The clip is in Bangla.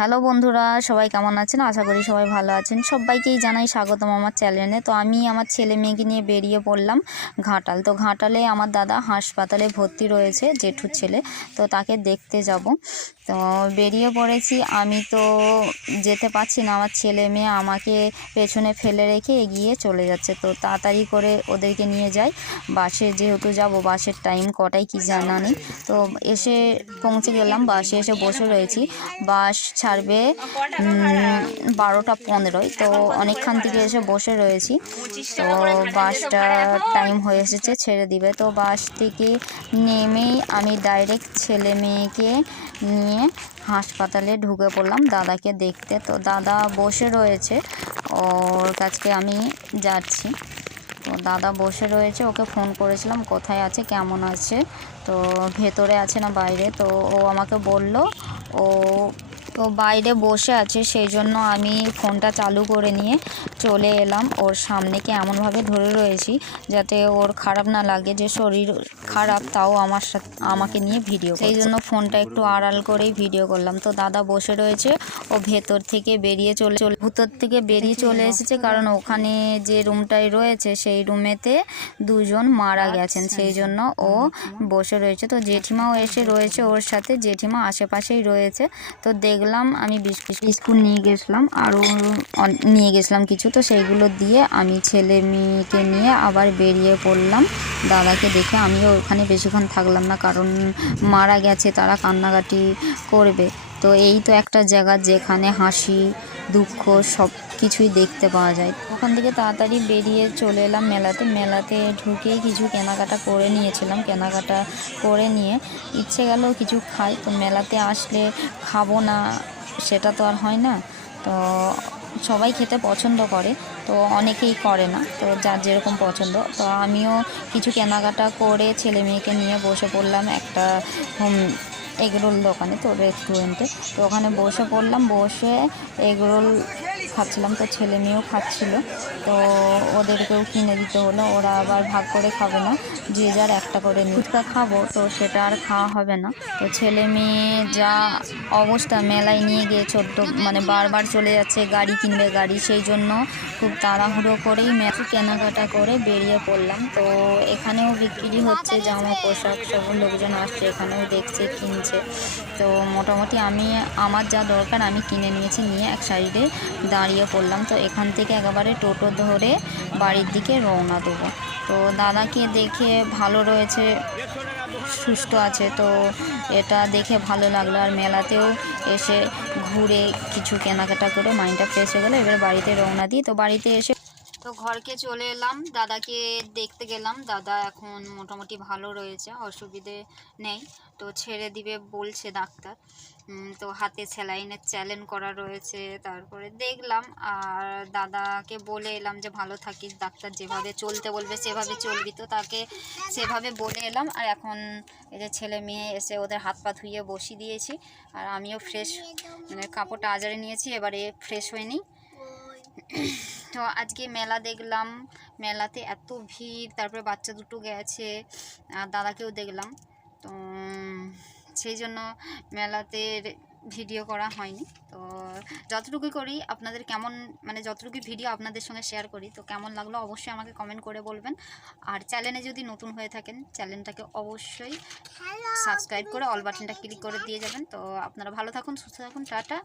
হ্যালো বন্ধুরা, সবাই কেমন আছেন? আশা করি সবাই ভালো আছেন। সবাইকেই জানাই স্বাগতম আমার চ্যানেলে। তো আমি আমার ছেলে মেয়েকে নিয়ে বেরিয়ে পড়লাম ঘাটাল। তো ঘাটালে আমার দাদা হাসপাতালে ভর্তি রয়েছে, জেঠুর ছেলে। তো তাকে দেখতে যাব। তো বেরিয়ে পড়েছি। আমি তো যেতে পারছি না। আমার ছেলে মেয়ে আমাকে পেছনে ফেলে রেখে এগিয়ে চলে যাচ্ছে। তো তাড়াতাড়ি করে ওদেরকে নিয়ে যাই। বাসে যেহেতু যাব, বাসের টাইম কটায় কি জানা। নেই তো এসে পৌঁছে গেলাম। বাসে এসে বসে রয়েছি। বাস ছাড়বে বারোটা পনেরোয় তো অনেকক্ষণ থেকে এসে বসে রয়েছি। তো বাসটা টাইম হয়ে এসেছে, ছেড়ে দিবে। তো বাস থেকে নেমেই আমি ডাইরেক্ট ছেলে মেয়েকে নিয়ে হাসপাতালে ঢুকে পড়লাম দাদাকে দেখতে। তো দাদা বসে রয়েছে, ওর কাছকে আমি যাচ্ছি। তো দাদা বসে রয়েছে, ওকে ফোন করেছিলাম, কোথায় আছে, কেমন আছে? তো ভেতরে আছে না বাইরে? তো ও আমাকে বলল, ও তো বাইরে বসে আছে সেই জন্য আমি ফোনটা চালু করে নিয়ে চলে এলাম। ওর সামনেকে এমনভাবে ধরে রয়েছি যাতে ওর খারাপ না লাগে যে শরীর খারাপ তাও আমার সাথে আমাকে নিয়ে ভিডিও সেই জন্য ফোনটা একটু আড়াল করেই ভিডিও করলাম। তো দাদা বসে রয়েছে ও ভেতর থেকে বেরিয়ে চলে চলে ভেতর থেকে বেরিয়ে চলে এসেছে কারণ ওখানে যে রুমটাই রয়েছে সেই রুমেতে দুজন মারা গেছেন। সেই জন্য ও বসে রয়েছে। তো জেঠিমাও এসে রয়েছে ওর সাথে জেঠিমা আশেপাশেই রয়েছে। তো দেখলাম আমি বিস্কুট বিস্কুট নিয়ে গেছিলাম, আরও নিয়ে গেছিলাম কিছু, তো সেইগুলো দিয়ে আমি ছেলে মেয়েকে নিয়ে আবার বেরিয়ে পড়লাম। দাদাকে দেখে আমিও ওখানে বেশিক্ষণ থাকলাম না, কারণ মারা গেছে, তারা কান্নাকাটি করবে। তো এই তো একটা জায়গা যেখানে হাসি, দুঃখ সব কিছুই দেখতে পাওয়া যায়। ওখান থেকে তাড়াতাড়ি বেরিয়ে চলে এলাম মেলাতে। মেলাতে ঢুকেই কিছু কেনাকাটা করে নিয়েছিলাম। কেনাকাটা করে নিয়ে ইচ্ছে গেল কিছু খাই। তো মেলাতে আসলে খাব না, সেটা তো আর হয় না। তো সবাই খেতে পছন্দ করে, তো অনেকেই করে না, তো যার যেরকম পছন্দ। তো আমিও কিছু কেনাকাটা করে ছেলে মেয়েকে নিয়ে বসে পড়লাম একটা এগরোল দোকানে তো রেস্টুরেন্টে তো ওখানে বসে পড়লাম বসে এগরোল খাচ্ছিলাম, তো ছেলে মেয়েও খাচ্ছিল। তো ওদেরকেও কিনে দিতে হলো, ওরা আবার ভাগ করে খাবে না। যে যার একটা করে ফুচকা খাব, তো সেটা আর খাওয়া হবে না। তো ছেলে মেয়ে যা অবস্থা, মেলায় নিয়ে গিয়ে ছোট্ট মানে বারবার চলে যাচ্ছে, গাড়ি কিনবে গাড়ি, সেই জন্য খুব তাড়াহুড়ো করেই মেলা কেনাকাটা করে বেরিয়ে পড়লাম। তো এখানেও বিক্রি হচ্ছে, জামা পোশাক সব লোকজন আসছে, এখানেও দেখছে, কিনছে। তো মোটামুটি আমি, আমার যা দরকার আমি কিনে নিয়েছি, নিয়ে এক সাইডে দাঁড়িয়ে পড়লাম, তো এখান থেকে একেবারে টোটো ধরে বাড়ির দিকে রওনা দেবো। তো দাদাকে দেখে ভালো রয়েছে, সুস্থ আছে, তো এটা দেখে ভালো লাগল। আর মেলাতেও এসে ঘুরে কিছু কেনাকাটা করে মাইন্ডটা ফ্রেশ হয়ে গেলো। এবার বাড়িতে রওনা দিই, তো বাড়িতে এসে তো ঘরকে চলে এলাম। দাদাকে দেখতে গেলাম। দাদা এখন মোটামুটি ভালো রয়েছে, অসুবিধে নেই। তো ছেড়ে দিবে বলছে ডাক্তার। তো হাতে স্যালাইনের চ্যালেঞ্জ করা রয়েছে, তারপরে দেখলাম। আর দাদাকে বলে এলাম যে, ভালো থাকিস ডাক্তার, যেভাবে চলতে বলবে সেভাবে চলবি। তো তাকে সেভাবে বলে এলাম। আর এখন এই যে ছেলে মেয়ে এসে ওদের হাত পা ধুইয়ে বসিয়ে দিয়েছি। আর আমিও ফ্রেশ মানে কাপড়টা আজারে নিয়েছি, এবারে ফ্রেশ হয়ে নিই। তো আজকে মেলা দেখলাম। মেলাতে এত ভিড় তারপরে বাচ্চা দুটো গেছে আর দাদাকেও দেখলাম। তো সেই জন্য মেলাতে ভিডিও করা হয়নি। তো যতটুকু করি আপনাদের কেমন মানে যতটুকু ভিডিও আপনাদের সঙ্গে শেয়ার করি তো কেমন লাগল অবশ্যই আমাকে কমেন্ট করে বলবেন। আর চ্যানেলে যদি নতুন হয়ে থাকেন চ্যানেলটাকে অবশ্যই সাবস্ক্রাইব করে অল বাটনটা ক্লিক করে দিয়ে যাবেন। তো আপনারা ভালো থাকুন সুস্থ থাকুন টাটা